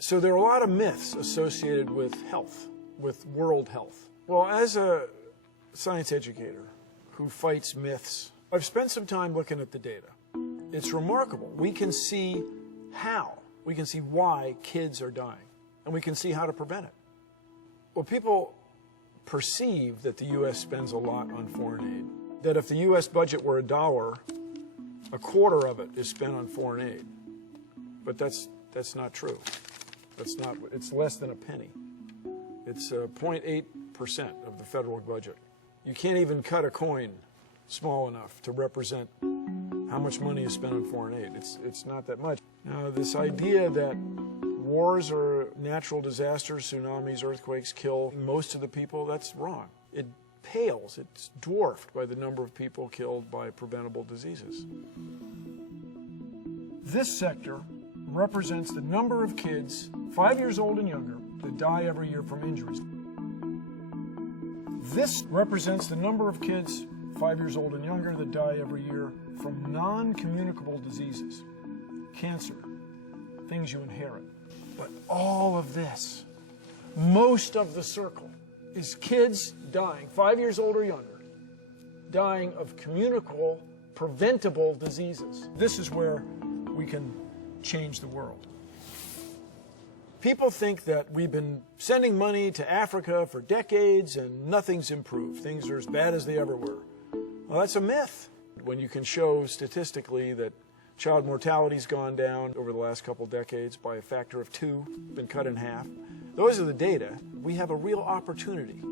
So there are a lot of myths associated with health, with world health. Well, as a science educator who fights myths, I've spent some time looking at the data. It's remarkable. We can see how, we can see why kids are dying, and we can see how to prevent it. Well, people perceive that the U.S. spends a lot on foreign aid, that if the U.S. budget were $1, a quarter of it is spent on foreign aid. But that's not true. It's less than a penny. It's 0.8% of the federal budget. You can't even cut a coin small enough to represent how much money is spent on foreign aid. It's not that much. Now, this idea that wars or natural disasters, tsunamis, earthquakes kill most of the people, that's wrong. It pales, it's dwarfed by the number of people killed by preventable diseases. This sector represents the number of kids 5 years old and younger that die every year from injuries. This represents the number of kids 5 years old and younger that die every year from non-communicable diseases, cancer, things you inherit. But all of this, most of the circle, is kids dying, 5 years old or younger, dying of communicable, preventable diseases. This is where we can change the world. People think that we've been sending money to Africa for decades and nothing's improved. Things are as bad as they ever were. Well, that's a myth. When you can show statistically that child mortality's gone down over the last couple decades by a factor of 2, been cut in half. Those are the data. We have a real opportunity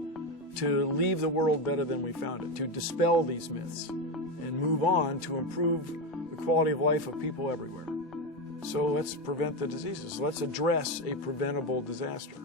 to leave the world better than we found it, to dispel these myths and move on to improve the quality of life of people everywhere. So let's prevent the diseases. Let's address a preventable disaster.